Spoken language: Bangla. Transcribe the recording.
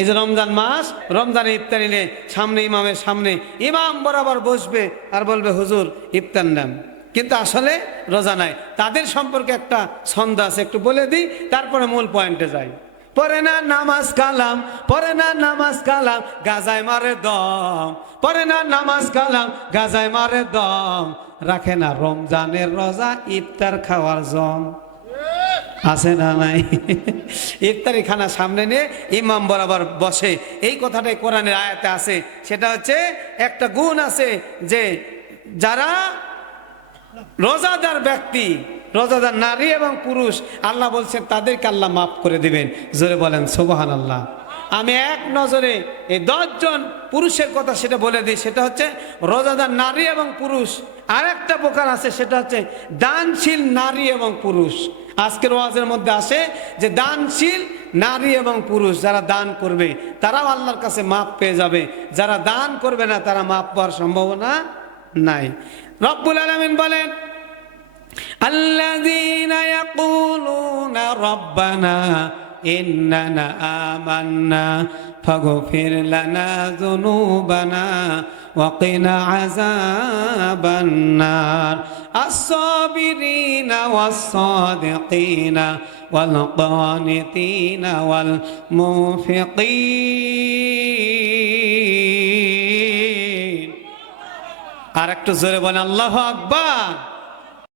এই যে রমজান মাস, রমজানে ইফতারি নিয়ে সামনে ইমামের সামনে ইমাম বরাবর বসবে আর বলবে, হুজুর, ইফতার নেন। কিন্তু আসলে রোজা নাই। তাদের সম্পর্কে একটা ছন্দ আছে, একটু বলে দিই, তারপরে মূল পয়েন্টে যাই। পরে না নামাজ কালাম, পরে না নামাজ কালাম, গাজায় মারে দম। পরে না নামাজ কালাম, গাজায় মারে দম। রাখে না রমজানের রোজা, ইফতার খাওয়ার জম। আছে না নাই? ইফতারি খানা সামনে নিয়ে ইমাম বরাবর বসে। এই কথাটাই কোরআনের আয়াতে আছে। সেটা হচ্ছে, একটা গুণ আছে যে যারা রোজাদার ব্যক্তি, রোজাদার নারী এবং পুরুষ, আল্লাহ বলছেন, তাদেরকে আল্লাহ মাফ করে দিবেন। জোরে বলেন সোবাহান আল্লাহ আমি এক নজরে এই দশজন পুরুষের কথা সেটা বলে দিই। সেটা হচ্ছে, রোজাদার নারী এবং পুরুষ। আর একটা প্রকার আছে, সেটা হচ্ছে, দানশীল নারী এবং পুরুষ। আজকের ওয়াজের মধ্যে আসে যে দানশীল নারী এবং পুরুষ যারা দান করবে তারাও আল্লাহর কাছে মাপ পেয়ে যাবে যারা দান করবে না তারা মাপ পাওয়ার সম্ভাবনা নাই রব্বুল আলমিন বলেন الذين يقولون ربنا إننا آمنا فاغفر لنا ذنوبنا وقنا عذاب النار الصابرين والصادقين والقانتين والمنفقين আর একটু জোরে বলেন আল্লাহ আকবার